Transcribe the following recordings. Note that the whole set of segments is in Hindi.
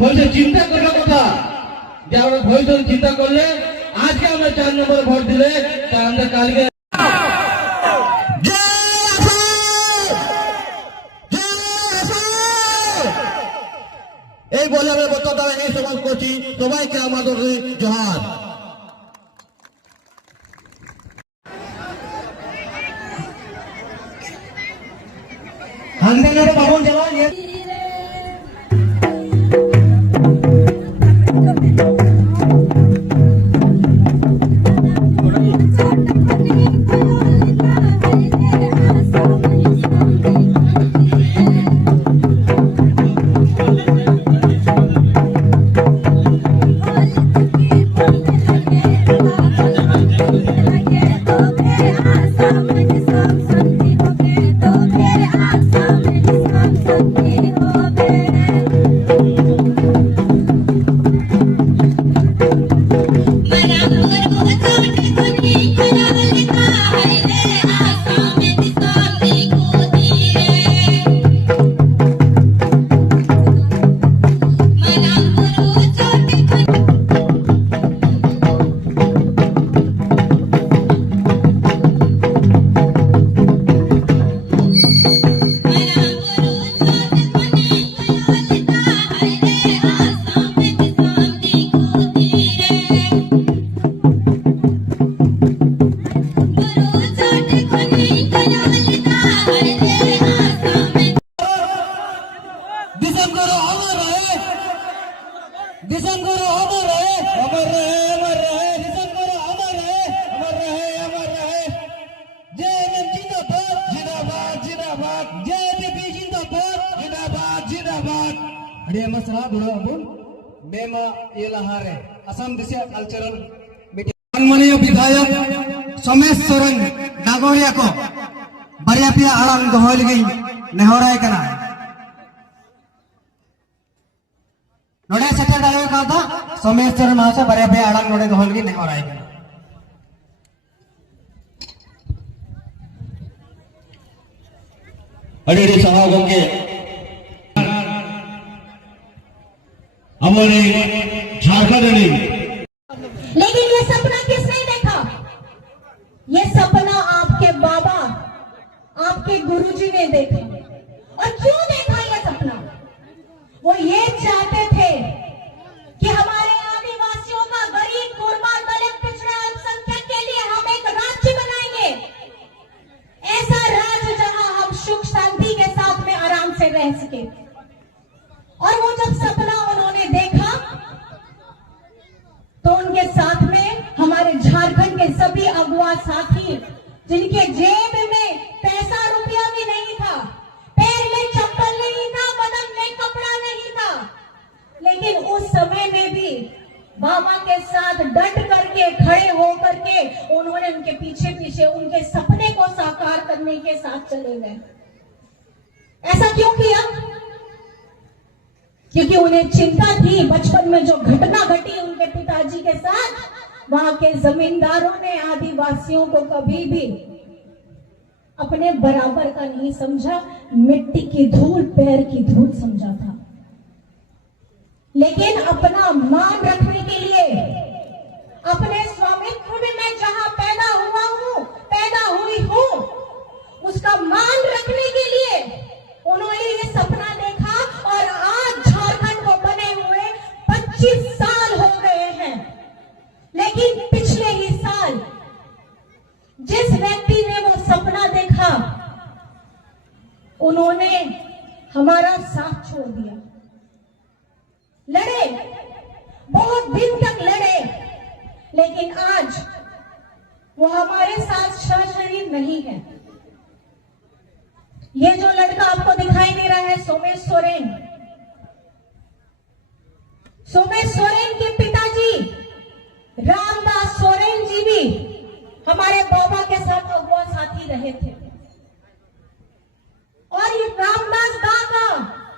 ভবিষ্যৎ চিন্তা করার কথা যে আমরা ভবিষ্যৎ চিন্তা করলে আজকে আমরা 4 নম্বর ভোট দিলে তা আমরা কালকে এই বলে আমি বক্তব্য এই সমাজ করছি। সবাইকে আমাদের জোহার। হান্দানের পাবন জওয়ান असम कल्चरल माननीय विधायक सोमेश सोरेन नागोरिया को बारिया पिया आड़ांग दोहय लगी नेहराय कना नोडे सेटर दाड़े का था सोमेश सोरेन महाशय बारिया पिया आड़ांग नोडे दोहय लगी नेहराय कना अड़ी सभा गंगे हमारे झारखंड में। लेकिन ये सपना किसने देखा? ये सपना आपके बाबा, आपके गुरुजी ने देखा। और क्यों देखा ये सपना? वो ये चाहते थे कि हमारे आदिवासियों का, गरीब, गुरबा, दलित, पिछड़ा, अल्पसंख्यक के लिए हम एक राज्य बनाएंगे, ऐसा राज्य जहां हम सुख शांति के साथ में आराम से रह सके। और वो जब सपना उन्होंने देखा तो उनके साथ में हमारे झारखंड के सभी अगुआ साथी, जिनके जेब में पैसा रुपया भी नहीं था, पैर में चप्पल नहीं था, बदन में कपड़ा नहीं था, लेकिन उस समय में भी बाबा के साथ डट करके, खड़े होकर के उन्होंने उनके पीछे पीछे उनके सपने को साकार करने के साथ चले गए। ऐसा क्यों किया? क्योंकि उन्हें चिंता थी बचपन में जो घटना घटी उनके पिताजी के साथ, वहां के जमींदारों ने आदिवासियों को कभी भी अपने बराबर का नहीं समझा, मिट्टी की धूल, पैर की धूल समझा था। लेकिन अपना मान रखने के लिए, अपने स्वामित्व में मैं जहां पैदा हुआ हूं, पैदा हुई हूं, उसका मान रखने के लिए उन्होंने ये सपना देखा। और आज झारखंड को बने हुए 25 साल हो गए हैं, लेकिन पिछले ही साल जिस व्यक्ति ने वो सपना देखा, उन्होंने हमारा साथ छोड़ दिया। लड़े वो हमारे साथ सशरीर नहीं है। ये जो लड़का आपको दिखाई दे रहा है सोमेश सोरेन, सोमेश सोरेन के पिताजी रामदास सोरेन जी भी हमारे बाबा के साथ अगुआ साथी रहे थे। और ये रामदास दा का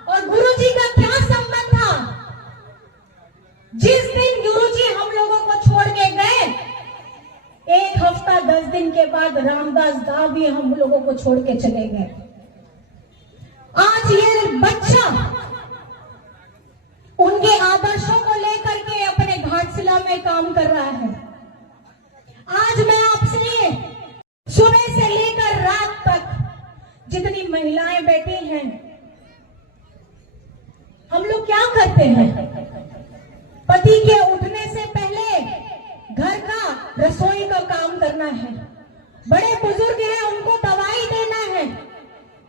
और गुरुजी का क्या संबंध था? जिस दिन गुरुजी हम लोगों को छोड़ के गए, 1 हफ्ता 10 दिन के बाद रामदास दा भी हम लोगों को छोड़ के चले गए। आज ये बच्चा उनके आदर्शों को लेकर के अपने घाटशिला में काम कर रहा है। आज मैं आपसे सुबह से लेकर रात तक जितनी महिलाएं बैठी हैं, हम लोग क्या करते हैं? पति के उठने से पहले घर का रसोई का काम करना है, बड़े बुजुर्ग हैं उनको दवाई देना है,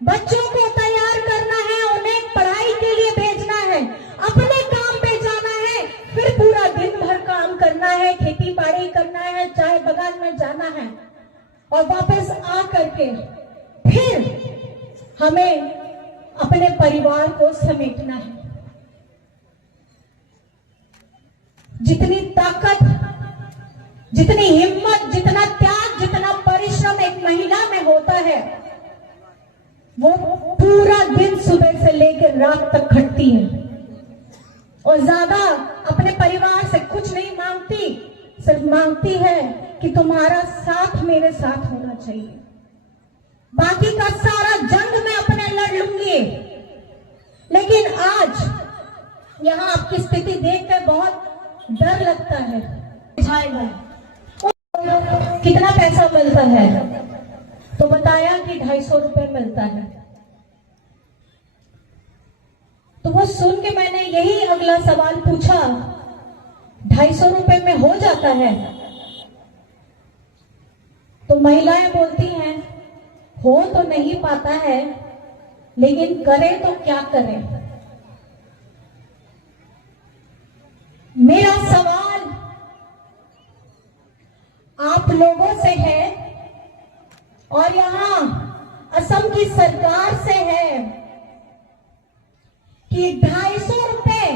बच्चों को तैयार करना है, उन्हें पढ़ाई के लिए भेजना है, अपने काम पे जाना है, फिर पूरा दिन भर काम करना है, खेती बाड़ी करना है, चाय बागान में जाना है और वापस आ करके फिर हमें अपने परिवार को समेटना है। जितनी ताकत, जितनी हिम्मत, जितना त्याग, जितना परिश्रम एक महिला में होता है, वो पूरा दिन सुबह से लेकर रात तक खटती है और ज्यादा अपने परिवार से कुछ नहीं मांगती, सिर्फ मांगती है कि तुम्हारा साथ मेरे साथ होना चाहिए, बाकी का सारा जंग मैं अपने लड़ लूंगी। लेकिन आज यहाँ आपकी स्थिति देखकर बहुत डर लगता है। कितना पैसा मिलता है? तो बताया कि 250 रुपए मिलता है। तो वो सुन के मैंने यही अगला सवाल पूछा, 250 रुपए में हो जाता है? तो महिलाएं बोलती हैं हो तो नहीं पाता है, लेकिन करें तो क्या करें। मेरा सवाल आप लोगों से है और यहाँ असम की सरकार से है कि 250 रुपए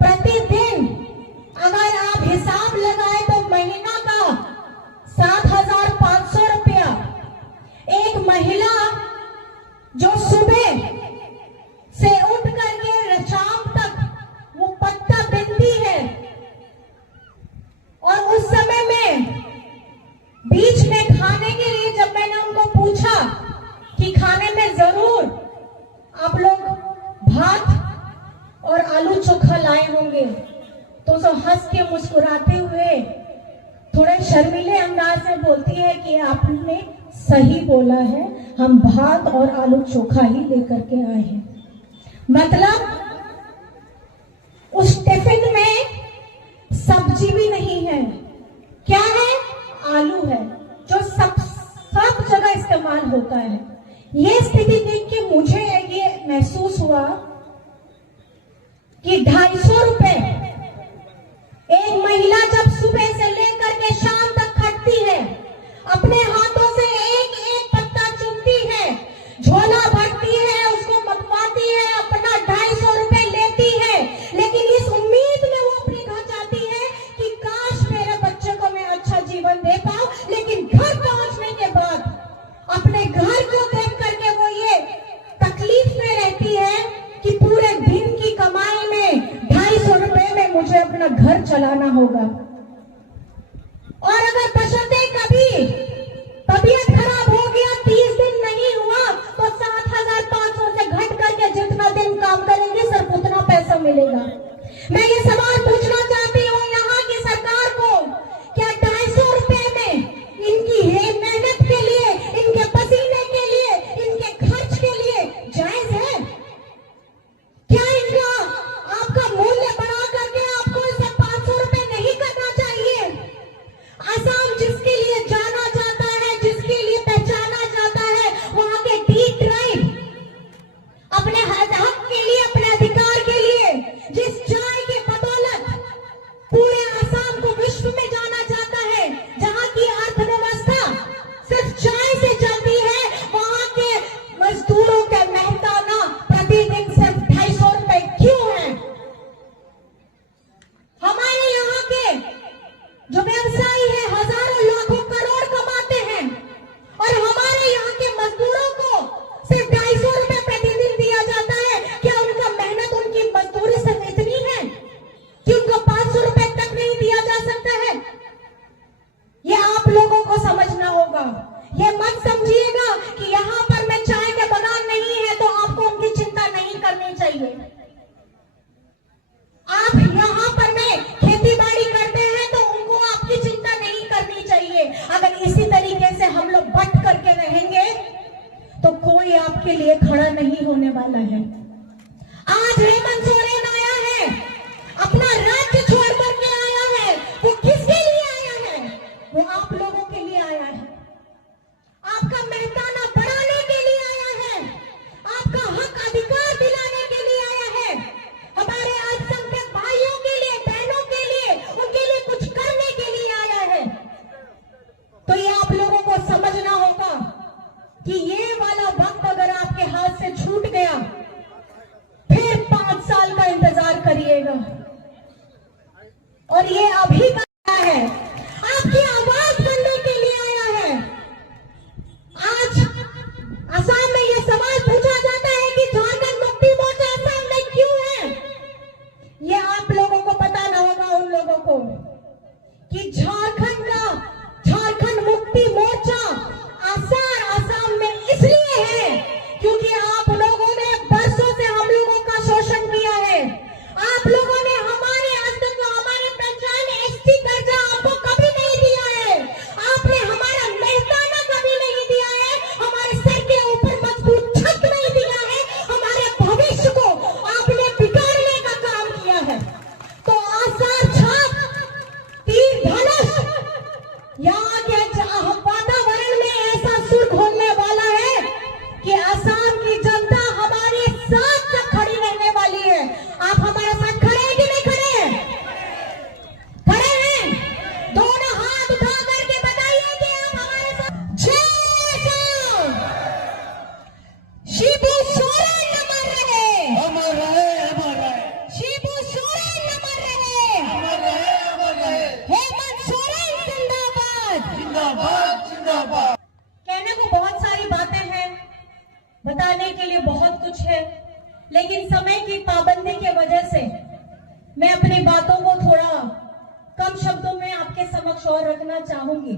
प्रतिदिन अगर आप हिसाब लगाए तो महीना का 7,500 रुपया। एक महिला जो सुबह से उठ करके शाम तक वो पत्ता बिनती है और उस समय में बीच में खाने के लिए जब मैंने उनको पूछा कि खाने में जरूर आप लोग भात और आलू चोखा लाए होंगे, तो जो हंस के मुस्कुराते हुए थोड़े शर्मीले अंदाज में बोलती है कि आपने सही बोला है, हम भात और आलू चोखा ही लेकर के आए हैं। मतलब उस टिफिन में सब्जी भी नहीं है, क्या है? आलू है, जो सब जगह इस्तेमाल होता है। ये स्थिति देख के मुझे ये महसूस हुआ कि 250 रुपए एक महिला जब सुबह से लेकर के शाम तक खटती है, अपने हाथों से एक एक पत्ता चुनती है, झोला भरती है, उसको मतवाती है, अपना 250 रुपए लेती है, लेकिन इस उम्मीद में वो अपने घर जाती है कि काश मेरे बच्चे को मैं अच्छा जीवन दे पाऊं। लेकिन घर पहुंचने के बाद अपने घर को देख करके वो ये तकलीफ में रहती है कि पूरे दिन की कमाई में 250 रुपए में मुझे अपना घर चलाना होगा। और अगर बशर्ते कभी तबीयत खराब हो गया, 30 दिन नहीं हुआ, तो 7,500 से घट करके जितना दिन काम करेंगे सिर्फ उतना पैसा मिलेगा। मैं ये सवाल पूछना चाहती हूँ यहाँ की सरकार को, क्या 250 रुपए में इनकी मेहनत के लिए, इनके पसीने के लिए, इनके खर्च के लिए जायज है? क्या इनका आपका मूल्य बढ़ा करके आपको इसे 500 रुपए नहीं करना चाहिए? असम जिसके लिए जाना जाता है, जिसके लिए पहचाना जाता है, वहां के डी ट्राइब अपने हक के लिए, अपने अधिकार के लिए जिस आप यहाँ पर में खेती बाड़ी करते हैं तो उनको आपकी चिंता नहीं करनी चाहिए। अगर इसी तरीके से हम लोग बट करके रहेंगे तो कोई आपके लिए खड़ा नहीं होने वाला है। आज हेमंत सोरेन आया है, अपना राज्य छोड़ करके आया है। वो किसके लिए आया है? वो आप लोगों के लिए आया है। आपका मेहताना बढ़ाने के लिए आया है, आपका हक अधिकार दिलाने के लिए आया है, हमारे अल्पसंख्यक भाइयों के लिए, बहनों के लिए, उनके लिए कुछ करने के लिए आया है। तो ये आप लोगों को समझना होगा कि ये वाला वक्त अगर आपके हाथ से छूट गया फिर 5 साल का इंतजार करिएगा। और ये अभी का है, आपकी आवाज सुनने के लिए आया है। आज असम में ये सवाल पूछा जाता है कि झारखंड मुक्ति मोर्चा असम में क्यों है। ये आप लोगों को पता ना होगा उन लोगों को कि झारखंड मुक्ति मोर्चा असम में इसलिए है क्योंकि आप लोगों ने बरसों से हम लोगों का शोषण किया है। आप लोगों ने हमारे अस्तित्व, हमारे पहचान, एसटी दर्जा आपको कभी नहीं दिया है। आपने हमारा मेहताना कभी नहीं दिया है, हमारे सर के ऊपर मजबूत छत नहीं दिया है, हमारे भविष्य को आपने बिगाड़ने का काम किया है। तो आसार छाप, तीर धनुष, यहाँ के वातावरण में ऐसा सुर घोलने वाला है कि असम की जनता हमारे साथ खड़ी रहने वाली है। आप हमारे साथ खड़े हैं कि नहीं खड़े हैं? खड़े हैं? दोनों हाथ उठा करके बताइए कि आप हमारे साथ। जय श्याम। शिबू सोरेन नमन रहे, अमर रहे, अमर रहे, शिबू सोरेन नमन रहे, अमर रहे, अमर रहे। हेमंत सोरेन जिंदाबाद। जिंदाबाद, जिंदाबाद। कहने को बहुत सारी बातें हैं, बताने के लिए बहुत कुछ है, लेकिन समय की पाबंदी की वजह से मैं अपनी बातों को थोड़ा कम शब्दों में आपके समक्ष और रखना चाहूंगी।